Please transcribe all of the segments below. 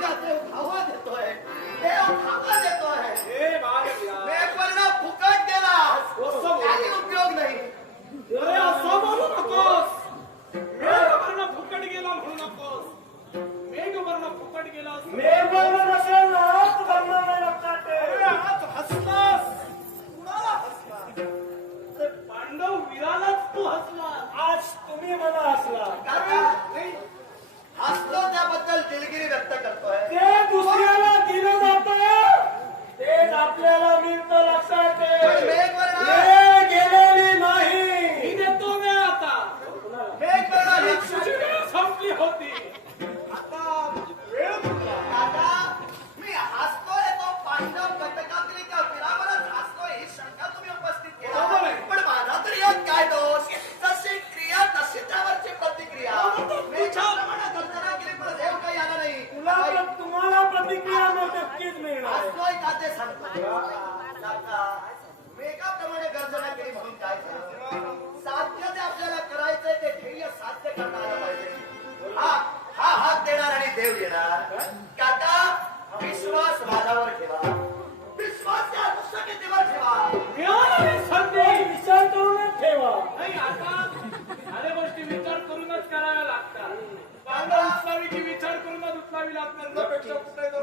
가세요 강화대 또해. 내가 강화대 ಲಕ್ಷ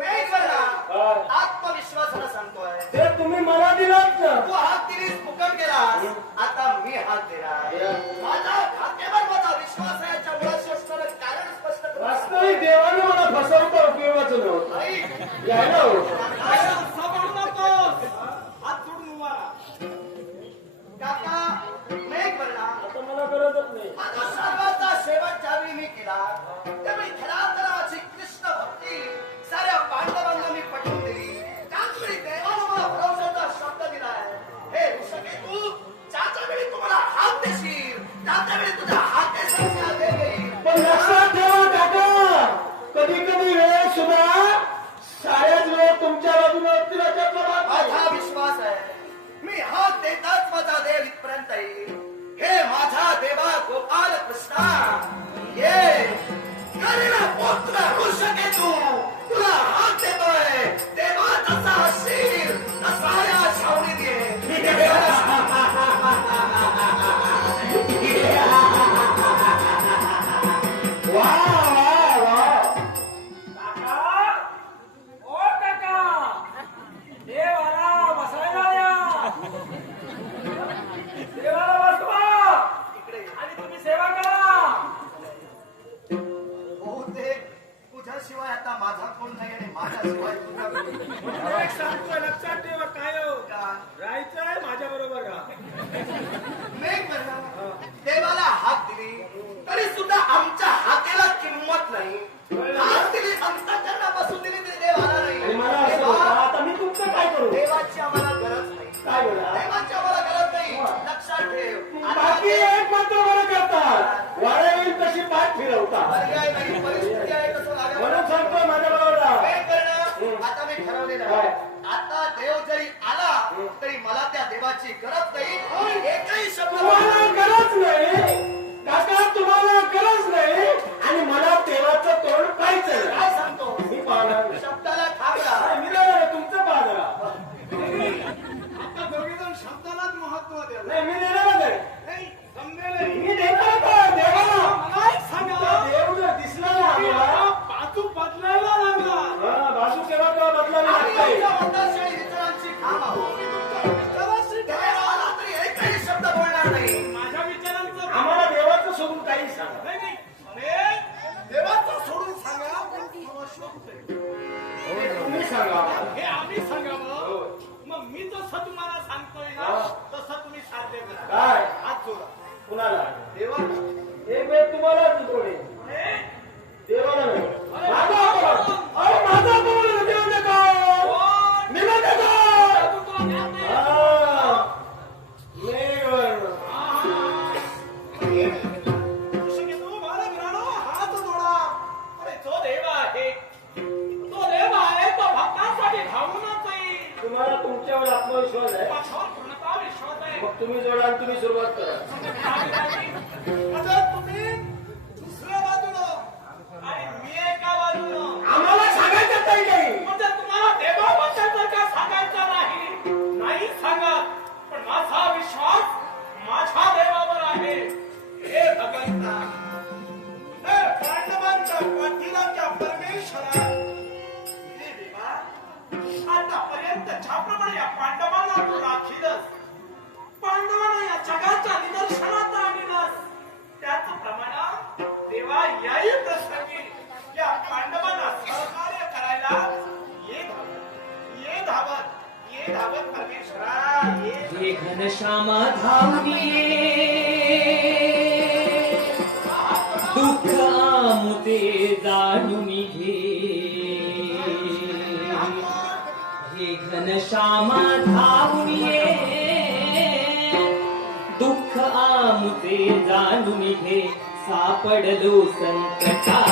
आला तरी मला त्या देवाची गरज नाही. एकही शब्द तुम्हाला गरज नाही. काका तुम्हाला गरज नाही. आणि मला देवाचं तोंड पाहिजे काय सांगतो? शब्दाला ठाकला तू देव नाही बाजू केव्हा केव्हा इतरांशी ठेवा रात्री शब्द बोलणार नाही. माझ्या विचारांचं आम्हाला देवाचं सोडून काही सांगा. नाही नाही. देवाचं सोडून सांगा पण हो, तुम्ही सांगा. हे आम्ही सांगा हो. मग मी जसं तुम्हाला सांगतो व्यवस्था तुम्ही साथ देत काय हात जोडा कुणाला देवा एक वेळ तुम्हालाच जोडे देवाला त्याच्याप्रमाणे या पांडवांना तू राखीलस पांडवांना या जगाच्या निदर्शनात देवा याही प्रसंगी या पांडवांना सहकार्य करायला ये धावत ये धावत ये धावत परमेश्वरा ये धावणी दुःख मुते जाणून घे. घनश्यामा धावून ये दुःख आमुचे जाणून घे सापडलो संकटा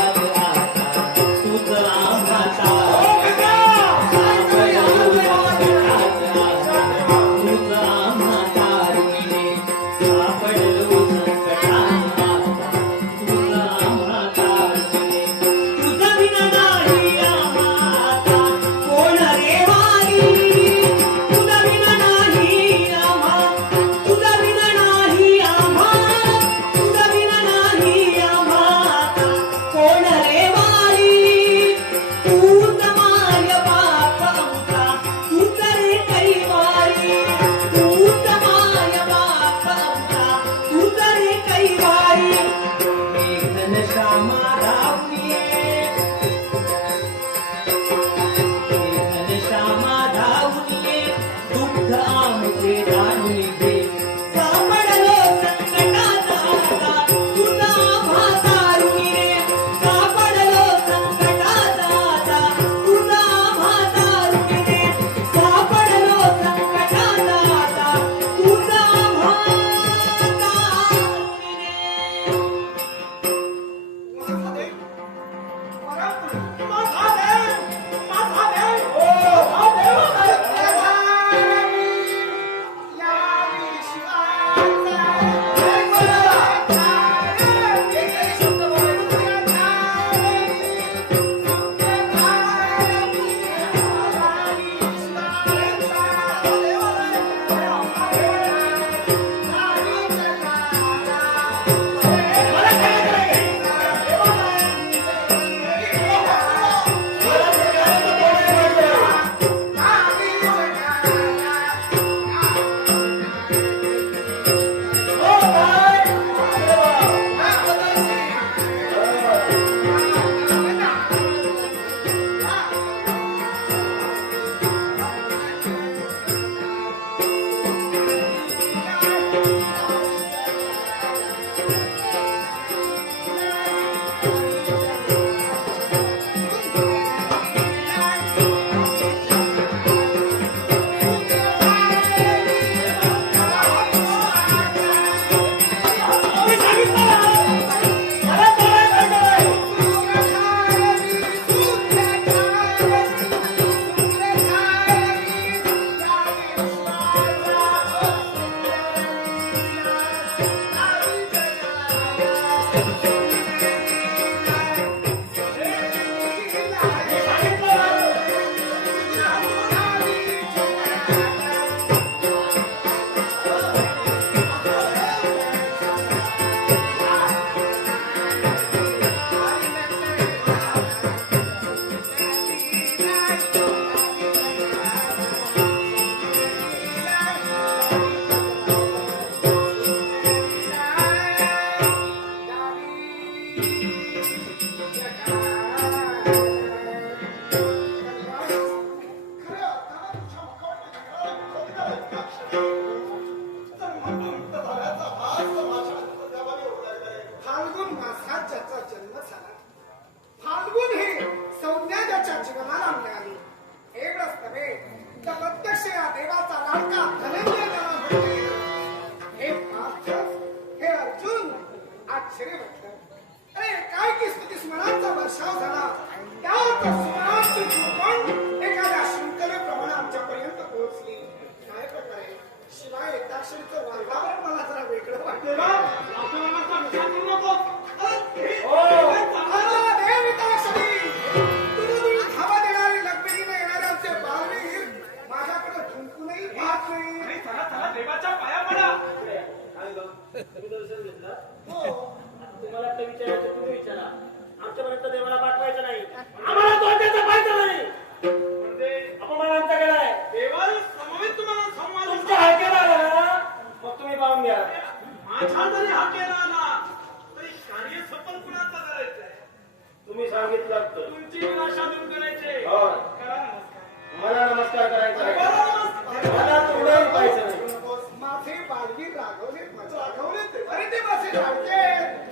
बालवीर रागवले माझे रागवले अरे ते माझे लाडके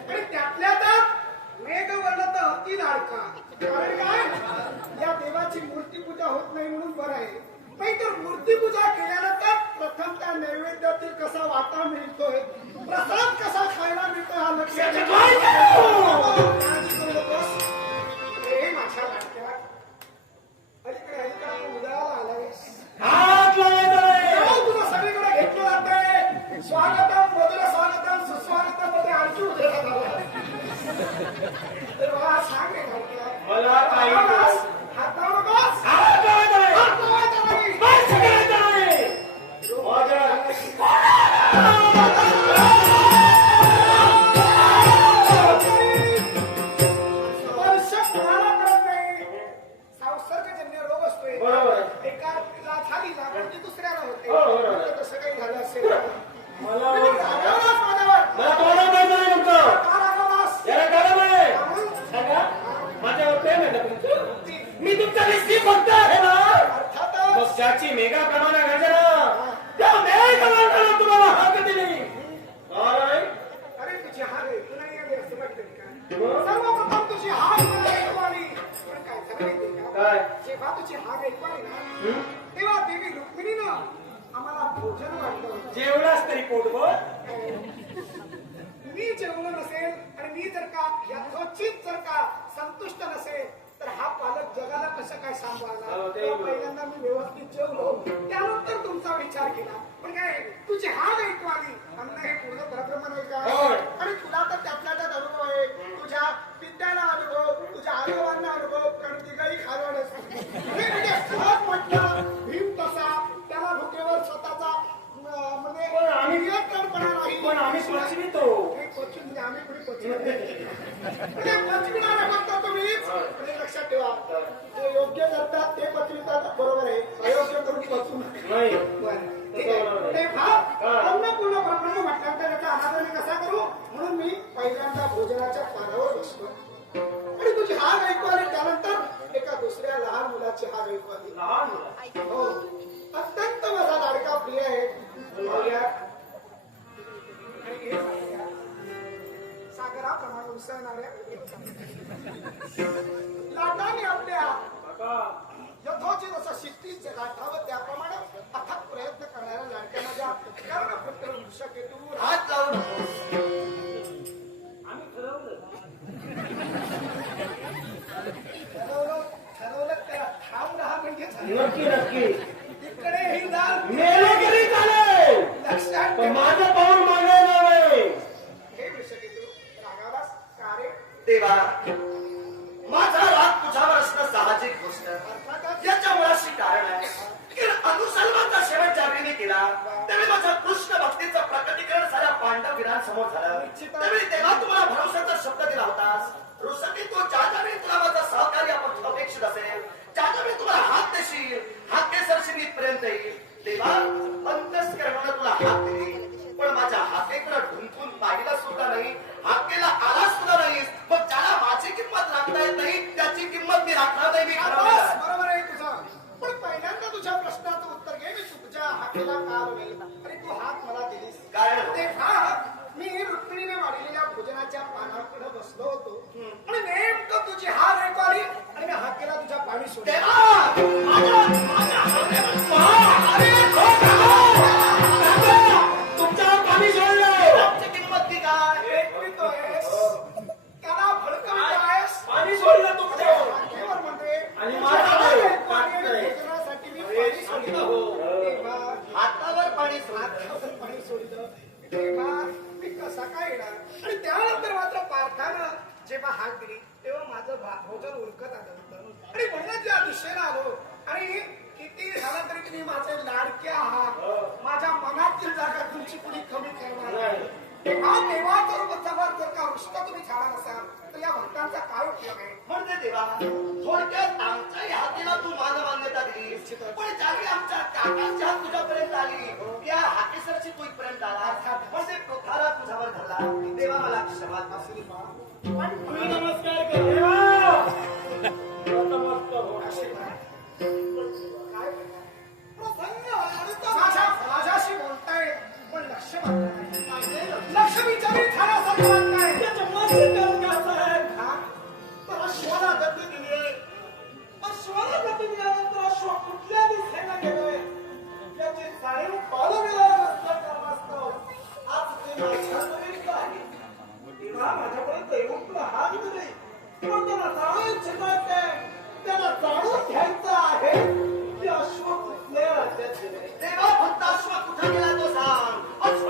आणि त्यातल्या त्यात मेघवर्ण तर अति लाडका. कारण काय? या देवाची मूर्ती पूजा होत नाही म्हणून बरं आहे. नाही तर मूर्ती पूजा केल्यानंतर प्रथम त्या नैवेद्यातील कसा वाटा मिळतोय प्रसाद कसा खायला मिळतोय हा लक्षात. हे माझ्या लाडक्या. अलीकडे अलीकडे उदयाला आलायस. स्वागतम मधुर स्वागतम सुस्वागतममध्ये आणखी उजेडा झाला तर मला सांग. मला काही तुझी पण काय झालं माहितीये का? काय? जेव्हा तुझी हार ऐकू आली ना हं? तेव्हा देवी रुक्मिणीनं आम्हाला भोजन वाटलं होतं. जेवलास तरी पोटभर मी जेवलो नसेल आणि मी जर का यथोचित जर का संतुष्ट नसेल तर हा पालक जगाला कसं काय हो, सांभाळणार तेव्हा बरोबर. पहिल्यांदा मी व्यवस्थित जेवलो. त्यानंतर तुमचा विचार केला. पण काय तुझी हार ऐकू आली अन्न हे पूर्ण परब्रह्म नाही का आम्ही कुठे पचवू पचविणारे तुम्हीच लक्षात ठेवा जे योग्य करतात ते पचवितात बरोबर आहे अयोग्य करून पचवू ते भाव अन्नपूर्ण अनादर कसा करू म्हणून मी पहिल्यांदा भोजनाच्या पानावर बसतो आणि तुझी हार ऐकू आली. त्यानंतर एका दुसऱ्या लहान मुलाची हार ऐकू आली. लहान हो अत्यंत माझा लाडका प्रिय आहे भाऊया. उसळणाऱ्या लाटाने आपल्या यथोचित असा शिस्तीचे गाठावं त्याप्रमाणे अथक प्रयत्न करणाऱ्या लाडक्या ज्या कर्ण पुत्र हात लावू लावून आम्ही ठरवलं ठरवलं ठरवलं त्याला ठाम राहा म्हणजे नक्की नक्की हात तुझ्यापर्यंत आली. या हाकेसरची तू इथपर्यंत आला. म्हणजे प्रथारा तुझ्यावर धरला. देवा मला क्षमा. पण तुम्ही नमस्कार करा. माझ्यापर्यंत येऊन तुला हाक दिली पण त्याला जाणून शिकायचं त्याला जाणून घ्यायचं आहे. ते अश्व देवा फक्त अश्व कुठे गेला तो सांग? अश्व